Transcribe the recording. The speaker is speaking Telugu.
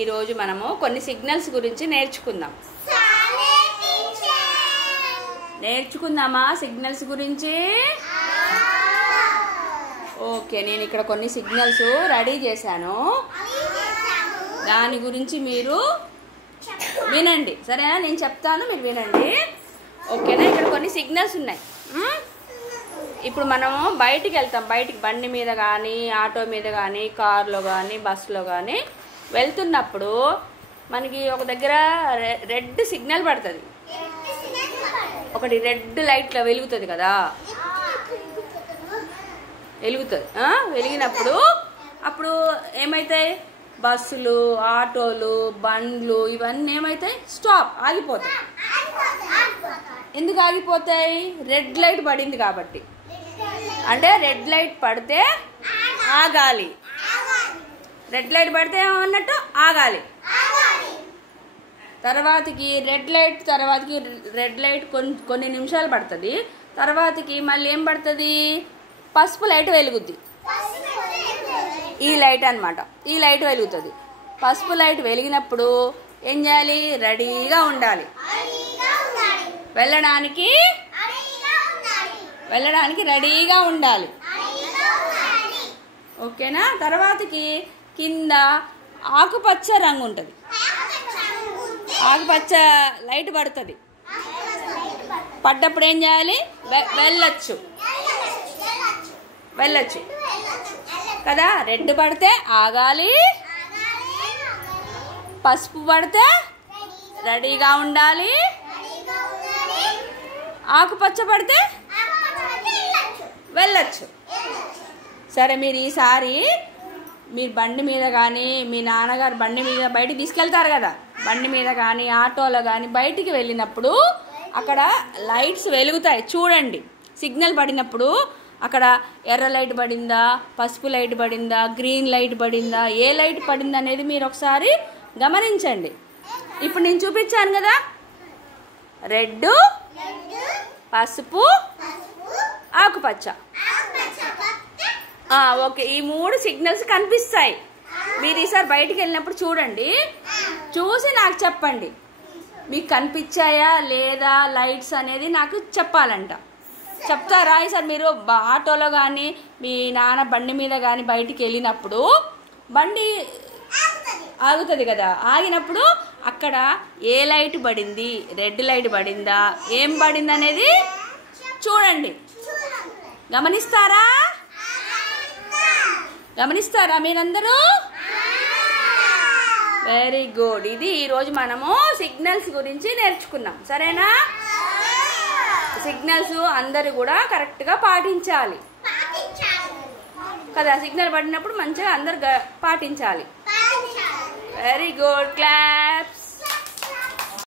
ఈ రోజు మనము కొన్ని సిగ్నల్స్ గురించి నేర్చుకుందామా సిగ్నల్స్ గురించి. ఓకే, నేను ఇక్కడ కొన్ని సిగ్నల్స్ రెడీ చేశాను, దాని గురించి మీరు వినండి. సరేనా? నేను చెప్తాను, మీరు వినండి. ఓకేనా? ఇక్కడ కొన్ని సిగ్నల్స్ ఉన్నాయి. ఇప్పుడు మనము బయటికి వెళ్తాం, బయటికి బండి మీద కానీ ఆటో మీద కానీ కార్లో కానీ బస్సులో కానీ వెళ్తున్నప్పుడు మనకి ఒక దగ్గర రెడ్ సిగ్నల్ పడుతుంది, ఒకటి రెడ్ లైట్లో వెలుగుతుంది కదా, వెలిగినప్పుడు అప్పుడు ఏమవుతాయి, బస్సులు ఆటోలు బండ్లు ఇవన్నీ ఏమవుతాయి, స్టాప్, ఆగిపోతాయి. ఎందుకు ఆగిపోతాయి? రెడ్ లైట్ పడింది కాబట్టి. అంటే రెడ్ లైట్ పడితే ఆగాలి, రెడ్ లైట్ పడితే ఏమన్నట్టు ఆగాలి. తర్వాతకి రెడ్ లైట్ కొన్ని నిమిషాలు పడుతుంది, తర్వాతకి మళ్ళీ ఏం పడుతుంది, పసుపు లైట్ వెలుగుద్ది. ఈ లైట్ అన్నమాట, ఈ లైట్ వెలుగుతుంది. పసుపు లైట్ వెలిగినప్పుడు ఏం చేయాలి, రెడీగా ఉండాలి, వెళ్ళడానికి రెడీగా ఉండాలి. ఓకేనా? తర్వాతకి కింద ఆకుపచ్చ రంగు ఉంటుంది, ఆకుపచ్చ లైట్ పడుతుంది. పడ్డప్పుడు ఏం చేయాలి, వెళ్ళొచ్చు కదా. రెడ్ పడితే ఆగాలి, పసుపు పడితే రెడీగా ఉండాలి, ఆకుపచ్చ పడితే వెళ్ళొచ్చు. సరే, మీరు ఈసారి మీరు బండి మీద కానీ మీ నాన్నగారు బండి మీద బయటికి తీసుకెళ్తారు కదా, బండి మీద కానీ ఆటోలో కానీ బయటికి వెళ్ళినప్పుడు అక్కడ లైట్స్ వెలుగుతాయి చూడండి. సిగ్నల్ పడినప్పుడు అక్కడ ఎర్ర లైట్ పడిందా, పసుపు లైట్ పడిందా, గ్రీన్ లైట్ పడిందా, ఏ లైట్ పడిందా అనేది మీరు ఒకసారి గమనించండి. ఇప్పుడు నేను చూపించాను కదా, రెడ్, పసుపు, ఆకుపచ్చ. ఓకే, ఈ 3 సిగ్నల్స్ కనిపిస్తాయి. మీరు ఈసారి బయటికి వెళ్ళినప్పుడు చూడండి, చూసి నాకు చెప్పండి మీకు కనిపించాయా లేదా లైట్స్ అనేది నాకు చెప్పాలంట. చెప్తారా? ఈసారి మీరు ఆటోలో కానీ మీ నాన్న బండి మీద కానీ బయటికి వెళ్ళినప్పుడు బండి ఆగుతుంది కదా, ఆగినప్పుడు అక్కడ ఏ లైట్ పడింది, రెడ్ లైట్ పడిందా, ఏం పడింది అనేది చూడండి. గమనిస్తారా మీరందరూ? Very good. ఇది ఈరోజు మనము సిగ్నల్స్ గురించి నేర్చుకున్నాం. సరేనా? సిగ్నల్స్ అందరూ కూడా కరెక్ట్గా పాటించాలి కదా. సిగ్నల్ పడినప్పుడు మంచిగా అందరు పాటించాలి. Very good, claps.